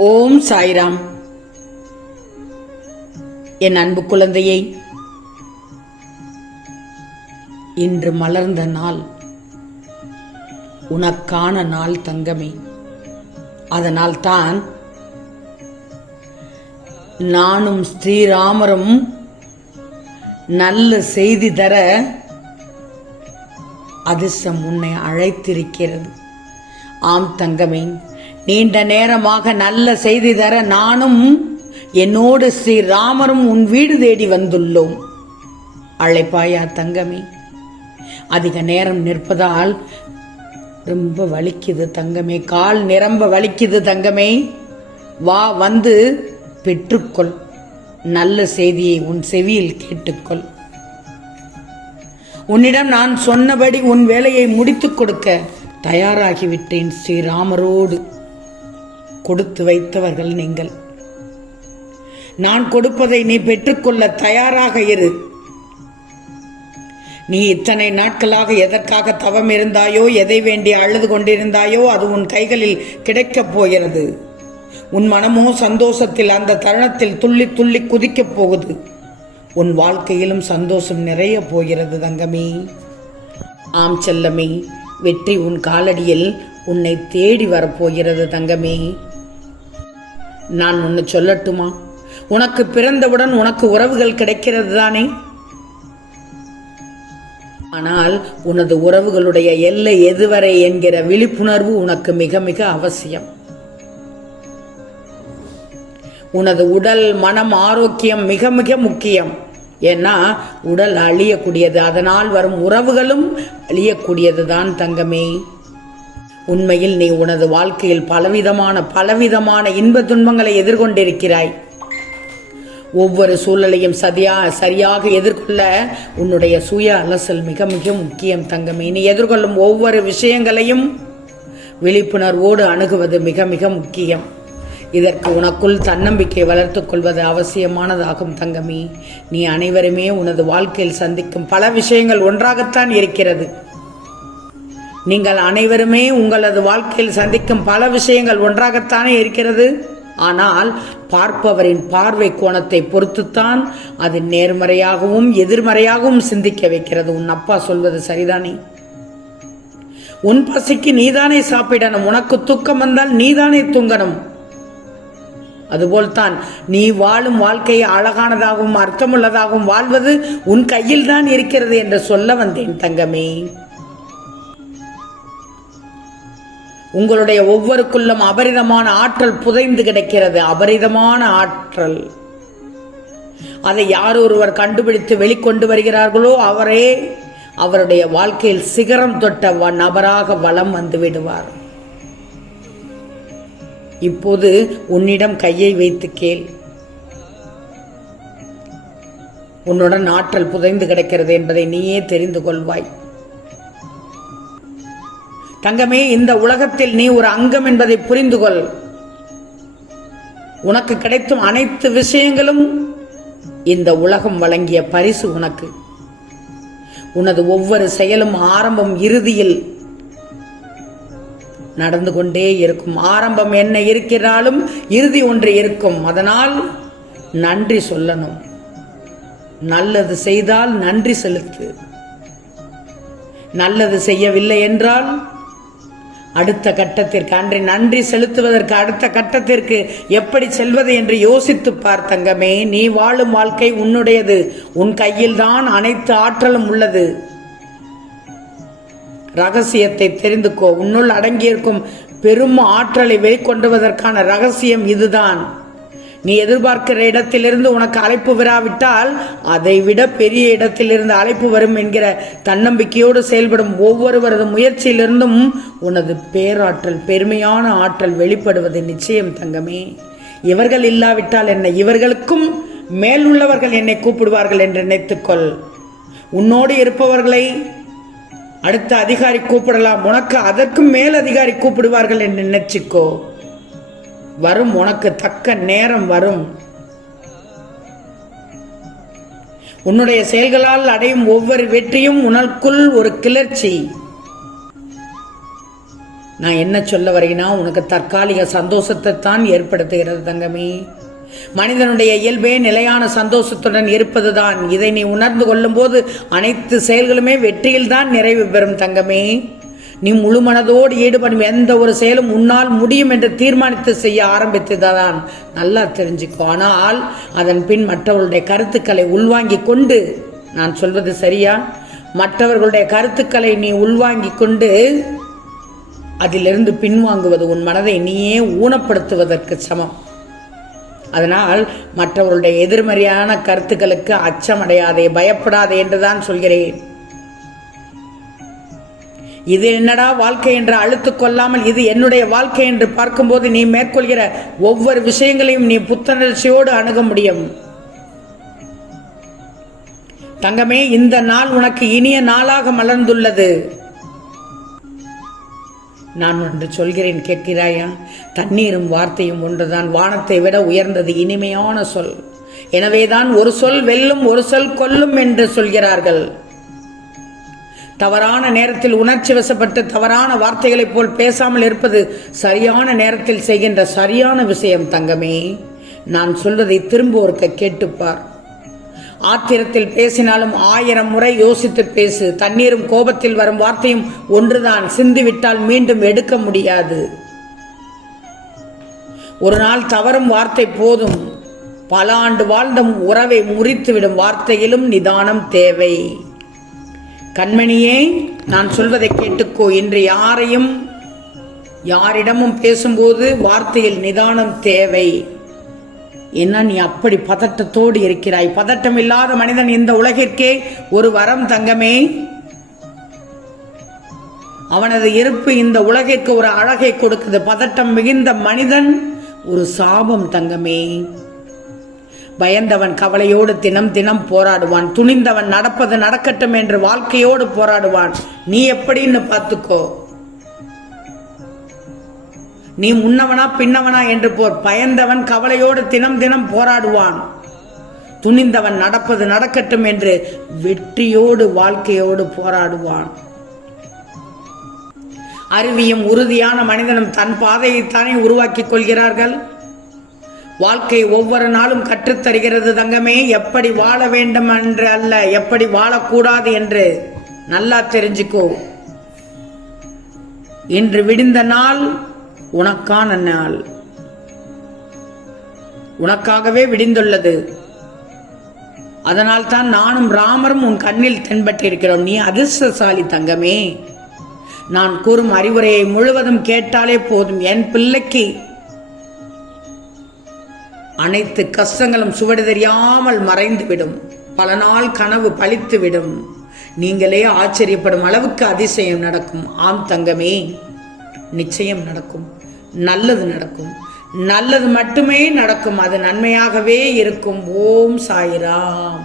ஓம் சாய்ராம். என் அன்பு குழந்தையை, இன்று மலர்ந்த நாள் உனக்கான நாள் தங்கமே. அதனால்தான் நானும் ஸ்ரீராமரும் நல்ல செய்தி தர அதிர்ஷ்டம் உன்னை அழைத்திருக்கிறது. ஆம் தங்கமே, நீண்ட நேரமாக நல்ல செய்தி தர நானும் என்னோடு ஸ்ரீராமரும் உன் வீடு தேடி வந்துள்ளோம். அழைப்பாயா தங்கமே? அதிக நேரம் நிற்பதால் ரொம்ப வலிக்குது தங்கமே, கால் நிரம்ப வலிக்குது தங்கமே. வா, வந்து பெற்றுக்கொள். நல்ல செய்தியை உன் செவியில் கேட்டுக்கொள். உன்னிடம் நான் சொன்னபடி உன் வேலையை முடித்துக் கொடுக்க தயாராகிவிட்டேன். ஸ்ரீராமரோடு கொடுத்து வைத்தவர்கள் நீங்கள். நான் கொடுப்பதை நீ பெற்றுக்கொள்ள தயாராக இரு. நீ இத்தனை நாட்களாக எதற்காக தவம் இருந்தாயோ, எதை வேண்டி அழுது கொண்டிருந்தாயோ, அது உன் கைகளில் கிடைக்கப் போகிறது. உன் மனமோ சந்தோஷத்தில் அந்த தருணத்தில் துள்ளி துள்ளி குதிக்கப் போகுது. உன் வாழ்க்கையிலும் சந்தோஷம் நிறைய போகிறது தங்கமே. ஆம் செல்லமே, வெற்றி உன் காலடியில் உன்னை தேடி வரப்போகிறது தங்கமே. நான் ஒன்று சொல்லட்டுமா? உனக்கு பிறந்தவுடன் உனக்கு உறவுகள் கிடைக்கிறது தானே? ஆனால் உனது உறவுகளுடைய எல்லை எதுவரை என்கிற விழிப்புணர்வு உனக்கு மிக மிக அவசியம். உனது உடல் மனம் ஆரோக்கியம் மிக மிக முக்கியம். ஏன்னா உடல் அழியக்கூடியது, அதனால் வரும் உறவுகளும் அழியக்கூடியது தான் தங்கமே. உண்மையில் நீ உனது வாழ்க்கையில் பலவிதமான இன்ப துன்பங்களை எதிர்கொண்டிருக்கிறாய். ஒவ்வொரு சூழலையும் சரியாக எதிர்கொள்ள உன்னுடைய சுய அலசல் மிக மிக முக்கியம் தங்கமே. நீ எதிர்கொள்ளும் ஒவ்வொரு விஷயங்களையும் விழிப்புணர்வோடு அணுகுவது மிக மிக முக்கியம். இதற்கு உனக்குள் தன்னம்பிக்கை வளர்த்துக் கொள்வது அவசியமானதாகும் தங்கமே. நீ அனைவருமே உனது வாழ்க்கையில் சந்திக்கும் பல விஷயங்கள் ஒன்றாகத்தான் இருக்கிறது. நீங்கள் அனைவருமே உங்களது வாழ்க்கையில் சந்திக்கும் பல விஷயங்கள் ஒன்றாகத்தானே இருக்கிறது. ஆனால் பார்ப்பவரின் பார்வை கோணத்தை பொறுத்துத்தான் அது நேர்மறையாகவும் எதிர்மறையாகவும் சிந்திக்க வைக்கிறது. உன் அப்பா சொல்வது சரிதானே? உன் பசிக்கு நீதானே சாப்பிடணும். உனக்கு தூக்கம் வந்தால் நீதானே தூங்கணும். அதுபோல்தான் நீ வாழும் வாழ்க்கையை அழகானதாகவும் அர்த்தமுள்ளதாகவும் வாழ்வது உன் கையில் தான் இருக்கிறது என்று சொல்ல வந்தேன் தங்கமே. உங்களுடைய ஒவ்வொருக்குள்ளும் அபரிதமான ஆற்றல் புதைந்து கிடக்கிறது. அபரிதமான ஆற்றல். அதை யார் ஒருவர் கண்டுபிடித்து வெளிக்கொண்டு வருகிறார்களோ அவரே அவருடைய வாழ்க்கையில் சிகரம் தொட்ட நபராக வலம் வந்து விடுவார். இப்போது உன்னிடம் கையை வைத்து கேள். உன்னுடன் ஆற்றல் புதைந்து கிடக்கிறது என்பதை நீயே தெரிந்து கொள்வாய் தங்கமே. இந்த உலகத்தில் நீ ஒரு அங்கம் என்பதை புரிந்து கொள். உனக்கு கிடைக்கும் அனைத்து விஷயங்களும் இந்த உலகம் வழங்கிய பரிசு உனக்கு. உனது ஒவ்வொரு செயலும் ஆரம்பம் இறுதியில் நடந்து கொண்டே இருக்கும். ஆரம்பம் என்ன இருக்கிறாலும் இறுதி ஒன்று இருக்கும். அதனால் நன்றி சொல்லணும். நல்லது செய்தால் நன்றி செலுத்து. நல்லது செய்யவில்லை என்றால் அடுத்த கட்டத்திற்கு அன்றி நன்றி செலுத்துவதற்கு அடுத்த கட்டத்திற்கு எப்படி செல்வது என்று யோசித்து பார் தங்கமே. நீ வாழும் வாழ்க்கை உன்னுடையது. உன் கையில் தான் அனைத்து ஆற்றலும் உள்ளது. ரகசியத்தை தெரிந்துக்கோ. உன்னுள் அடங்கியிருக்கும் பெரும் ஆற்றலை வெளிக்கொண்டுவதற்கான ரகசியம் இதுதான். நீ எதிர்பார்க்கிற இடத்திலிருந்து உனக்கு அழைப்பு வராவிட்டால் அதை விட பெரிய இடத்திலிருந்து அழைப்பு வரும் என்கிற தன்னம்பிக்கையோடு செயல்படும் ஒவ்வொருவரது முயற்சியிலிருந்தும் உனது பேராற்றல், பெருமையான ஆற்றல் வெளிப்படுவது நிச்சயம் தங்கமே. இவர்கள் இல்லாவிட்டால் என்ன, இவர்களுக்கும் மேல் உள்ளவர்கள் என்னை கூப்பிடுவார்கள் என்று நினைத்துக்கொள். உன்னோடு இருப்பவர்களை அடுத்த அதிகாரி கூப்பிடலாம், உனக்கு அதற்கும் மேல் அதிகாரி கூப்பிடுவார்கள் என்று நினைச்சுக்கோ. வரும், உனக்கு தக்க நேரம் வரும். உன்னுடைய செயல்களால் அடையும் ஒவ்வொரு வெற்றியும் உனக்குள் ஒரு கிளர்ச்சி. நான் என்ன சொல்ல வரேன்னா, உனக்கு தற்காலிக சந்தோஷத்தை தான் ஏற்படுத்துகிறது தங்கமே. மனிதனுடைய இயல்பே நிலையான சந்தோஷத்துடன் இருப்பதுதான். இதை நீ உணர்ந்து கொள்ளும் போது அனைத்து செயல்களுமே வெற்றியில் தான் நிறைவு பெறும் தங்கமே. நீ முழு மனதோடு ஈடுபடும் எந்த ஒரு செயலும் உன்னால் முடியும் என்று தீர்மானித்து செய்ய ஆரம்பித்ததான். நல்லா தெரிஞ்சுக்கோ. ஆனால் அதன் பின் மற்றவர்களுடைய கருத்துக்களை உள்வாங்கி கொண்டு, நான் சொல்வது சரியா, மற்றவர்களுடைய கருத்துக்களை நீ உள்வாங்கி கொண்டு அதிலிருந்து பின்வாங்குவது உன் மனதை நீயே ஊனப்படுத்துவதற்கு சமம். அதனால் மற்றவர்களுடைய எதிர்மறையான கருத்துக்களுக்கு அச்சமடையாதே, பயப்படாதே என்றுதான் சொல்கிறேன். இது என்னடா வாழ்க்கை என்று அழுத்துக் கொள்ளாமல் இது என்னுடைய வாழ்க்கை என்று பார்க்கும்போது நீ மேற்கொள்கிற ஒவ்வொரு விஷயங்களையும் நீ புத்துணர்ச்சியோடு அணுக முடியும் தங்கமே. இந்த நாள் உனக்கு இனிய நாளாக மலர்ந்துள்ளது. நான் ஒன்று சொல்கிறேன், கேட்கிறாயா? தண்ணீரும் வார்த்தையும் ஒன்றுதான். வானத்தை விட உயர்ந்தது இனிமையான சொல். எனவேதான் ஒரு சொல் வெல்லும், ஒரு சொல் கொல்லும் என்று சொல்கிறார்கள். தவறான நேரத்தில் உணர்ச்சி வசப்பட்டு தவறான வார்த்தைகளைப் போல் பேசாமல் இருப்பது சரியான நேரத்தில் செய்கின்ற சரியான விஷயம் தங்கமே. நான் சொல்வதை திரும்ப ஒருக்க கேட்டுப்பார். ஆத்திரத்தில் பேசினாலும் 1000 முறை யோசித்து பேசு. தண்ணீரும் கோபத்தில் வரும் வார்த்தையும் ஒன்றுதான். சிந்திவிட்டால் மீண்டும் எடுக்க முடியாது. ஒரு நாள் தவறும் வார்த்தை போதும், பல ஆண்டு வாழ்ந்த உறவை முறித்துவிடும். வார்த்தையிலும் நிதானம் தேவை. கண்மணியே, நான் சொல்வதை கேட்டுக்கோ. இன்று யாரிடமும் பேசும்போது வார்த்தையில் நிதானம் தேவை. என்ன நீ அப்படி பதட்டத்தோடு இருக்கிறாய்? பதட்டம் இல்லாத மனிதன் இந்த உலகிற்கே ஒரு வரம் தங்கமே. அவனது இருப்பு இந்த உலகிற்கு ஒரு அழகை கொடுக்குது. பதட்டம் மிகுந்த மனிதன் ஒரு சாபம் தங்கமே. பயந்தவன் கவலையோடு தினம் போராடுவான். துணிந்தவன் நடப்பது நடக்கட்டும் என்று வாழ்க்கையோடு போராடுவான். நீ எப்படின்னு பார்த்துக்கோ. நீ முன்னவனா பின்னவனா என்று போர். பயந்தவன் கவலையோடு தினம் போராடுவான். துணிந்தவன் நடப்பது நடக்கட்டும் என்று வெற்றியோடு வாழ்க்கையோடு போராடுவான். அருவியும் உறுதியான மனிதனும் தன் பாதையைத்தானே உருவாக்கிக் கொள்கிறார்கள். வாழ்க்கை ஒவ்வொரு நாளும் கற்றுத்தருகிறது தங்கமே. எப்படி வாழ வேண்டும் என்று அல்ல, எப்படி வாழக்கூடாது என்று நல்லா தெரிஞ்சுக்கோ. இன்று விடிந்த நாள் உனக்கான நாள். உனக்காகவே விடிந்துள்ளது. அதனால் தான் நானும் ராமரும் உன் கண்ணில் தென்பட்டிருக்கிறோம். நீ அதிர்ஷ்டசாலி தங்கமே. நான் கூறும் அறிவுரையை முழுவதும் கேட்டாலே போதும். என் பிள்ளைக்கு அனைத்து கஷ்டங்களும் சுவடு தெரியாமல் மறைந்துவிடும். பல நாள் கனவு பழித்துவிடும். நீங்களே ஆச்சரியப்படும் அளவுக்கு அதிசயம் நடக்கும். ஆம் தங்கமே, நிச்சயம் நடக்கும். நல்லது நடக்கும். நல்லது மட்டுமே நடக்கும். அது நன்மையாகவே இருக்கும். ஓம் சாய்ராம்.